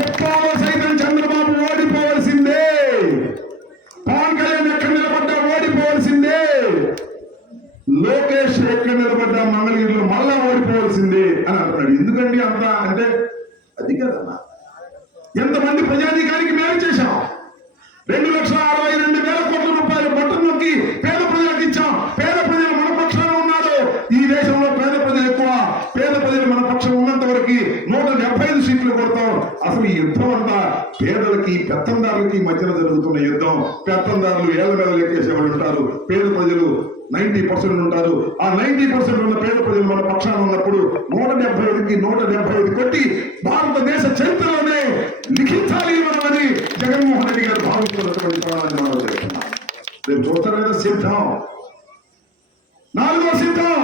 కుప్పంలో సైతం చంద్రబాబు ఓడిపోవలసిందే, పవన్ కళ్యాణ్ ఎక్కడ నిలబడ్డా ఓడిపోవలసిందే, లోకేష్ ఎక్కడ నిలబడ్డా మంగళగిరిలో మళ్ళా ఓడిపోవలసిందే అని అంటున్నాడు. ఎందుకండి అంత అంటే అది కదన్నా. ఎంతమంది ప్రజానీకానికి మేలు చేశాం, 2,62,200 కోట్ల రూపాయలు బట్టలు నొక్కి పేద ప్రజలకు ఇచ్చాం. పేద ప్రజలు మన పక్షాన ఉన్నారు. ఈ దేశంలో పేద ప్రజలు ఎక్కువ. పేద ప్రజలు మన పక్షం ఉన్నంత వరకు 175 సీట్లు కొడతాం. అసలు ఈ యుద్ధం అంతా పేదలకి పెత్తందారులకి మధ్యన జరుగుతున్న యుద్ధం. పెత్తందారులు ఏళ్ల మీద లెక్కేసేవాళ్ళు ఉంటారు, పేద ప్రజలు 90% ఉంటారు. ఆ 90% ఉన్న పేద ప్రజలు మన పక్షాన ఉన్నప్పుడు 175కి 175 కొట్టి భారతదేశ చరిత్రలోనే లిఖించాలి మనమని జగన్మోహన్ రెడ్డి గారు భావిస్తున్నటువంటి ప్రణాళిక మనం చేస్తున్నాం. రేపు చూస్తారు కదా, సిద్ధం 4వ సిద్ధం.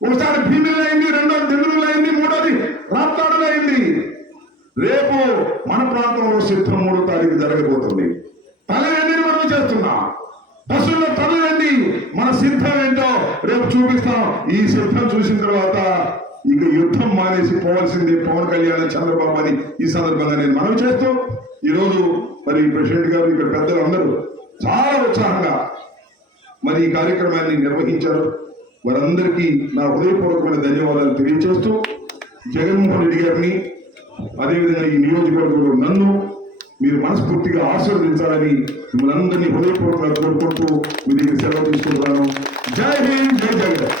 ఒకసారి భీమిలో అయింది, రెండోది దెందులలో అయింది, మూడోది రాప్తాడులో అయింది. రేపు మన ప్రాంతంలో సిద్ధం 3వ తారీఖు జరగబోతుంది. తలవేండి మనం చేస్తున్నాం. బస్సుల్లో తలవేండి మన సిద్ధం ఏంటో రేపు చూపిస్తాం. ఈ సిద్ధం చూసిన తర్వాత ఇక యుద్ధం మానేసి పోవాల్సింది పవన్ కళ్యాణ్, చంద్రబాబు అని ఈ సందర్భంగా నేను మనవి చేస్తూ, ఈరోజు మరి ప్రెసిడెంట్ గారు, ఇక్కడ పెద్దలు అందరూ చాలా ఉత్సాహంగా మరి ఈ కార్యక్రమాన్ని నిర్వహించారు. వారందరికీ నా హృదయపూర్వకమైన ధన్యవాదాలు తెలియజేస్తూ, జగన్మోహన్ రెడ్డి గారిని అదేవిధంగా ఈ నియోజకవర్గంలో నన్ను మీరు మనస్ఫూర్తిగా ఆశీర్వదించాలని మిమ్మల్ని అందరినీ హృదయపూర్వకంగా కోరుకుంటూ మీ దగ్గర సెలవు తీసుకుంటున్నాను. జై హింద్, జై జగన్.